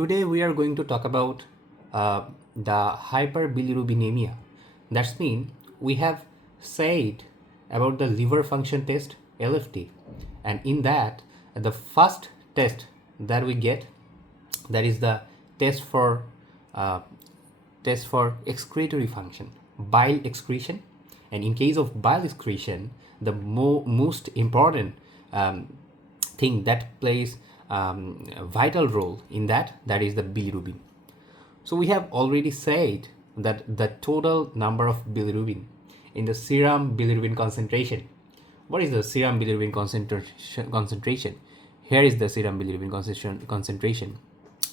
Today we are going to talk about the hyperbilirubinemia. That's mean we have said about the liver function test LFT, and in that the first test that we get, that is the test for excretory function, bile excretion. And in case of bile excretion, the most important thing that plays a vital role in that is the bilirubin. So we have already said that the total number of bilirubin in the serum bilirubin concentration. What is the serum bilirubin concentration? Here is the serum bilirubin concentration.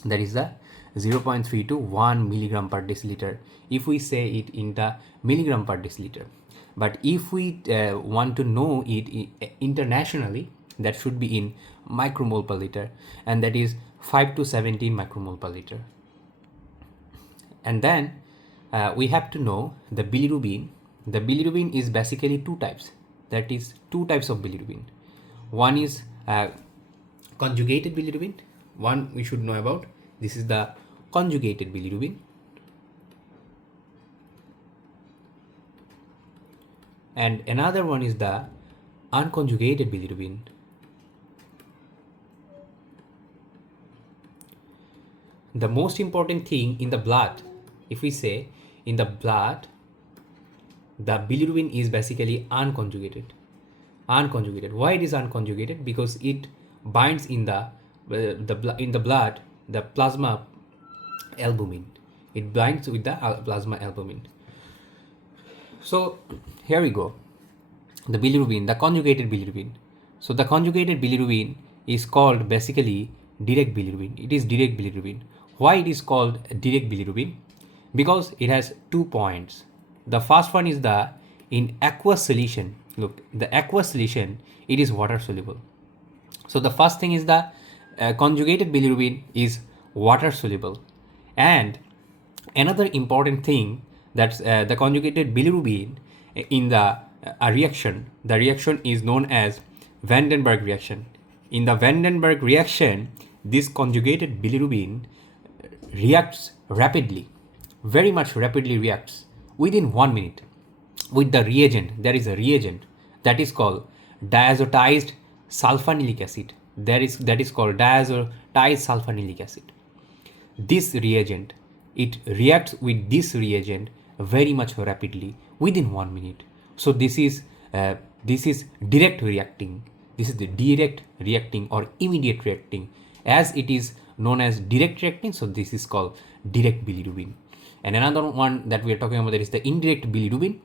That is the 0.3 to 1 milligram per deciliter, if we say it in the milligram per deciliter. But if we want to know it internationally, that should be in micromole per liter, and that is 5 to 17 micromole per liter. And then we have to know the bilirubin. The bilirubin is basically two types. That is two types of bilirubin. One is conjugated bilirubin. One we should know about. This is the conjugated bilirubin. And another one is the unconjugated bilirubin. The most important thing in the blood, if we say in the blood, the bilirubin is basically unconjugated. Why it is unconjugated? Because it binds in the blood the plasma albumin. It binds with the plasma albumin. So here we go. The bilirubin, the conjugated bilirubin. So the conjugated bilirubin is called basically direct bilirubin. It is direct bilirubin. Why it is called direct bilirubin? Because it has 2 points. The first one is the in aqueous solution. Look, the aqueous solution, it is water soluble. So the first thing is the conjugated bilirubin is water soluble. And another important thing, that's the conjugated bilirubin in the reaction. The reaction is known as Vandenberg reaction. In the Vandenberg reaction, this conjugated bilirubin reacts rapidly, very much rapidly reacts within 1 minute with the reagent. There is a reagent that is called diazotized sulfonilic acid. That is called diazotized sulfonilic acid. This reagent, it reacts with this reagent very much rapidly within 1 minute. So this is direct reacting. This is the direct reacting or immediate reacting. As it is known as direct reacting, so this is called direct bilirubin. And another one that we are talking about, that is the indirect bilirubin,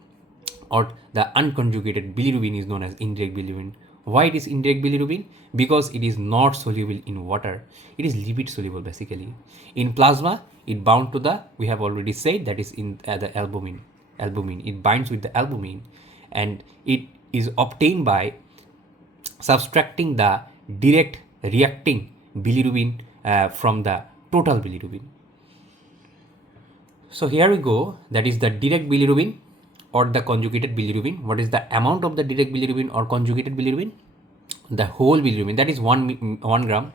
or the unconjugated bilirubin is known as indirect bilirubin. Why it is indirect bilirubin? Because it is not soluble in water. It is lipid soluble basically. In plasma, it bound to the, we have already said, that is in the albumin. It binds with the albumin, and it is obtained by subtracting the direct reacting bilirubin from the total bilirubin. So here we go. That is the direct bilirubin or the conjugated bilirubin. What is the amount of the direct bilirubin or conjugated bilirubin? The whole bilirubin, that is 1 gram,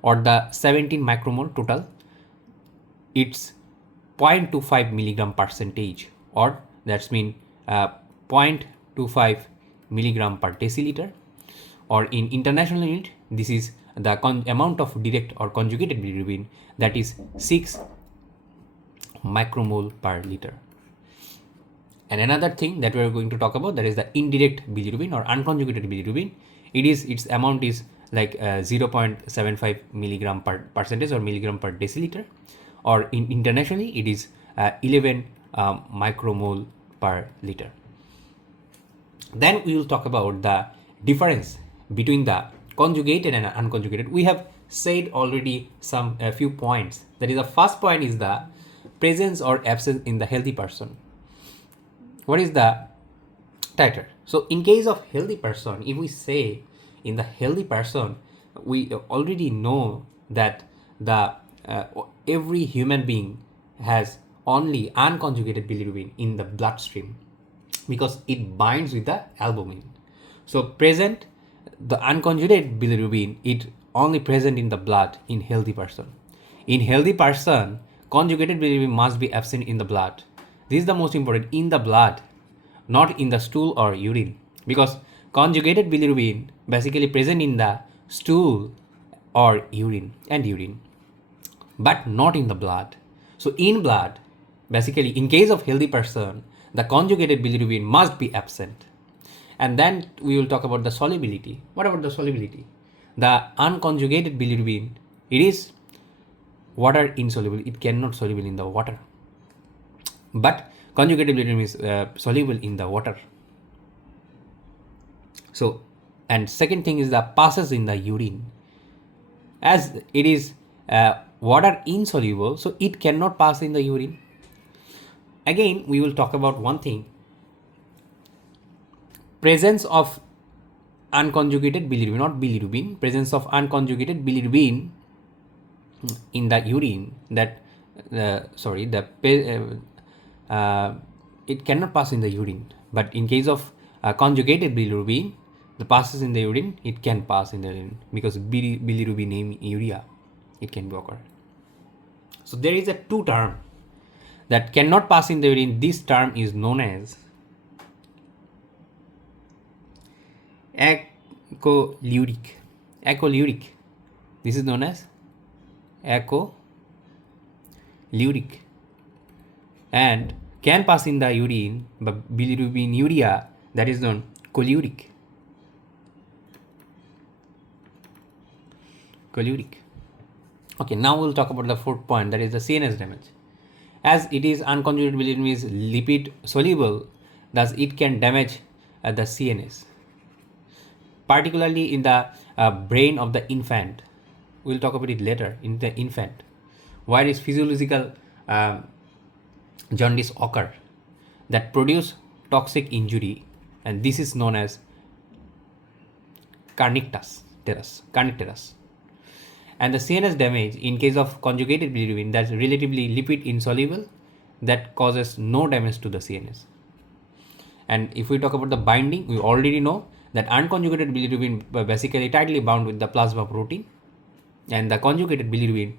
or the 17 micromole total. It's 0.25 milligram percentage, or that's mean 0.25 milligram per deciliter, or in international unit, this is the amount of direct or conjugated bilirubin, that is 6 micromole per liter. And another thing that we are going to talk about, that is the indirect bilirubin or unconjugated bilirubin. Its amount is like 0.75 milligram per percentage or milligram per deciliter, or in internationally it is 11 micromole per liter. Then we will talk about the difference between the conjugated and unconjugated. We have said already a few points. That is, the first point is the presence or absence in the healthy person. What is the titer? So in case of healthy person, if we say in the healthy person, we already know that the every human being has only unconjugated bilirubin in the bloodstream, because it binds with the albumin. So present the unconjugated bilirubin, it only present in the blood in healthy person. In healthy person, conjugated bilirubin must be absent in the blood. This is the most important, in the blood, not in the stool or urine, because conjugated bilirubin basically present in the stool or urine, but not in the blood. So in blood, basically in case of healthy person, the conjugated bilirubin must be absent. And then we will talk about the solubility. What about the solubility? The unconjugated bilirubin, it is water insoluble. It cannot soluble in the water. But conjugated bilirubin is soluble in the water. So, and second thing is the passes in the urine. As it is water insoluble, so it cannot pass in the urine. Again, we will talk about one thing. Presence of unconjugated bilirubin, not bilirubin, presence of unconjugated bilirubin in the urine, that it cannot pass in the urine. But in case of conjugated bilirubin, the passes in the urine, it can pass in the urine, because bilirubinemia, it can occur. So there is a two term that cannot pass in the urine. This term is known as echolalytic. This is known as echolalytic, and can pass in the urine, but bilirubinuria, that is known choliuric. Okay, now we'll talk about the fourth point, that is the CNS damage. As it is unconjugated bilirubin is lipid soluble, thus it can damage the CNS, particularly in the brain of the infant. We'll talk about it later. In the infant, where is physiological jaundice occur that produce toxic injury, and this is known as carnicterus. And the CNS damage in case of conjugated bilirubin, that's relatively lipid insoluble, that causes no damage to the CNS. And if we talk about the binding, we already know that unconjugated bilirubin basically tightly bound with the plasma protein, and the conjugated bilirubin,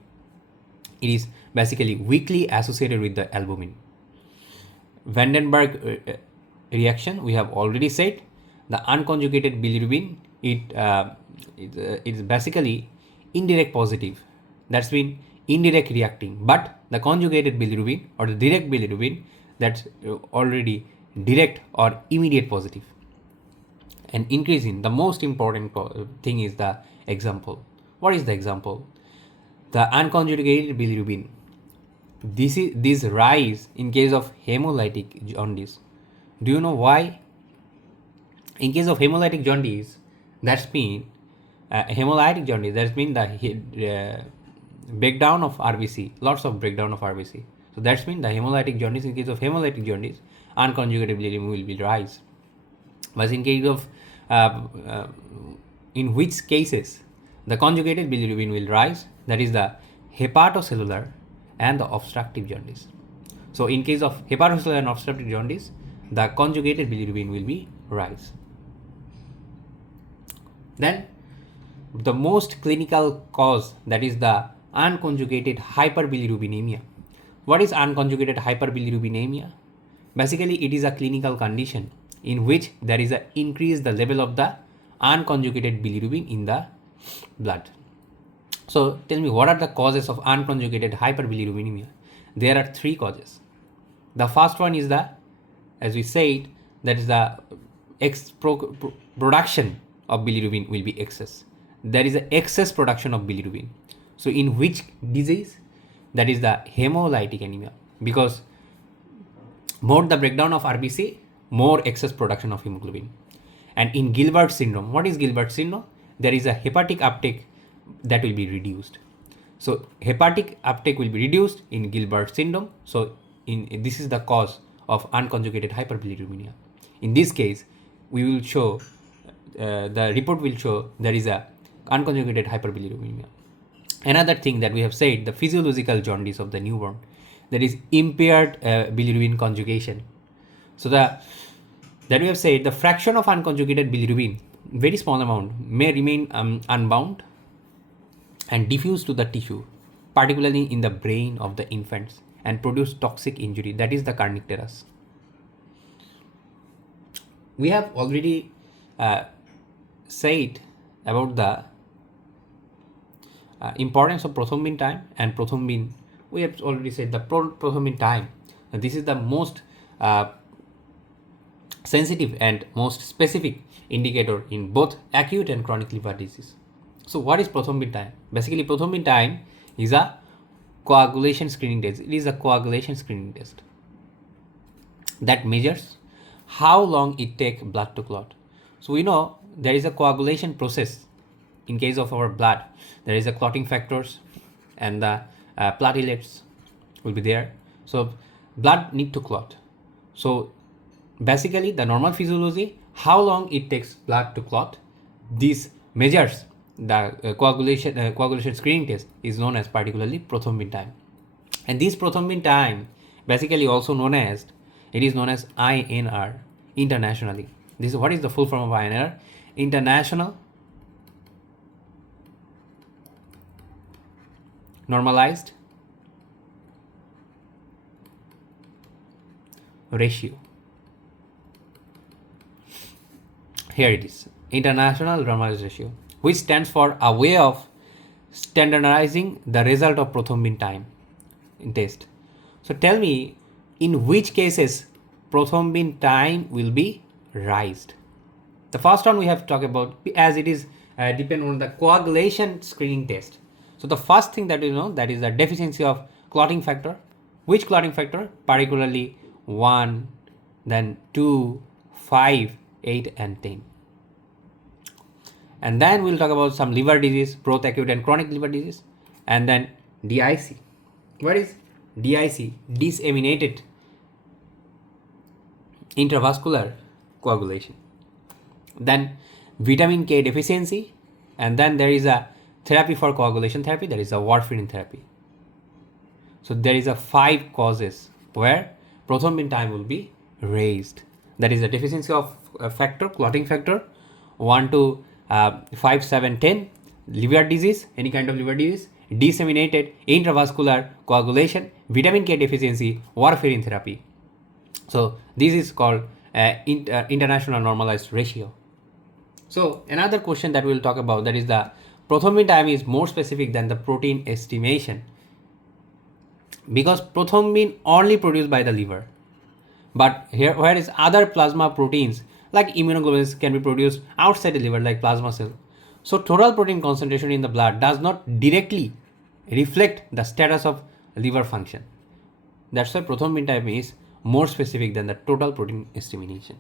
it is basically weakly associated with the albumin. Vandenberg reaction, we have already said, the unconjugated bilirubin, it is basically indirect positive. That's been indirect reacting, but the conjugated bilirubin or the direct bilirubin, that's already direct or immediate positive. And increasing, the most important thing is the example. What is the example? The unconjugated bilirubin, this rise in case of hemolytic jaundice. Do you know why? In case of hemolytic jaundice, that's mean hemolytic jaundice, that's mean the breakdown of RBC, lots of breakdown of RBC. So that's mean the hemolytic jaundice, in case of hemolytic jaundice, unconjugated bilirubin will be rise. But in case of in which cases the conjugated bilirubin will rise, that is the hepatocellular and the obstructive jaundice. So in case of hepatocellular and obstructive jaundice, the conjugated bilirubin will be rise. Then the most clinical cause, that is the unconjugated hyperbilirubinemia. What is unconjugated hyperbilirubinemia? Basically, it is a clinical condition in which there is a increase the level of the unconjugated bilirubin in the blood. So tell me, what are the causes of unconjugated hyperbilirubinemia? There are three causes. The first one is the, as we said, that is the production of bilirubin will be excess. There is an excess production of bilirubin. So in which disease? That is the hemolytic anemia, because more the breakdown of RBC, more excess production of hemoglobin. And in Gilbert syndrome, what is Gilbert syndrome? There is a hepatic uptake that will be reduced. So hepatic uptake will be reduced in Gilbert syndrome. So this is the cause of unconjugated hyperbilirubinemia. In this case, we will show the report will show there is a unconjugated hyperbilirubinemia. Another thing that we have said, the physiological jaundice of the newborn, that is impaired bilirubin conjugation. So that we have said, the fraction of unconjugated bilirubin, very small amount, may remain unbound and diffuse to the tissue, particularly in the brain of the infants, and produce toxic injury. That is the kernicterus. We have already said about the importance of prothrombin time and prothrombin. We have already said the prothrombin time. This is the most sensitive and most specific indicator in both acute and chronic liver disease. So what is prothrombin time? Basically, prothrombin time is a coagulation screening test. It is a coagulation screening test that measures how long it takes blood to clot. So we know there is a coagulation process in case of our blood. There is a clotting factors and the platelets will be there. So blood need to clot. So basically the normal physiology, how long it takes blood to clot, this measures the coagulation screening test is known as particularly prothrombin time. And this prothrombin time basically also known as, it is known as INR internationally. This is what is the full form of INR? International normalized ratio. Here it is, international normalized ratio, which stands for a way of standardizing the result of prothrombin time in test. So tell me, in which cases prothrombin time will be raised? The first one we have to talk about, as it is depend on the coagulation screening test. So the first thing that you know, that is the deficiency of clotting factor. Which clotting factor? Particularly 1, then 2, 5, 8 and 10. And then we'll talk about some liver disease, both acute and chronic liver disease, and then DIC. What is DIC? Disseminated intravascular coagulation. Then vitamin K deficiency, and then there is a therapy for coagulation therapy, there is a warfarin therapy. So there is a 5 causes where prothrombin time will be raised. That is the deficiency of factor, clotting factor, 1 to 5, 7, 10, liver disease, any kind of liver disease, disseminated intravascular coagulation, vitamin K deficiency, warfarin therapy. So this is called international normalized ratio. So another question that we will talk about, that is the prothrombin time is more specific than the protein estimation, because prothrombin only produced by the liver, but here whereas other plasma proteins like immunoglobulins can be produced outside the liver like plasma cell. So total protein concentration in the blood does not directly reflect the status of liver function. That's why prothrombin time is more specific than the total protein estimation.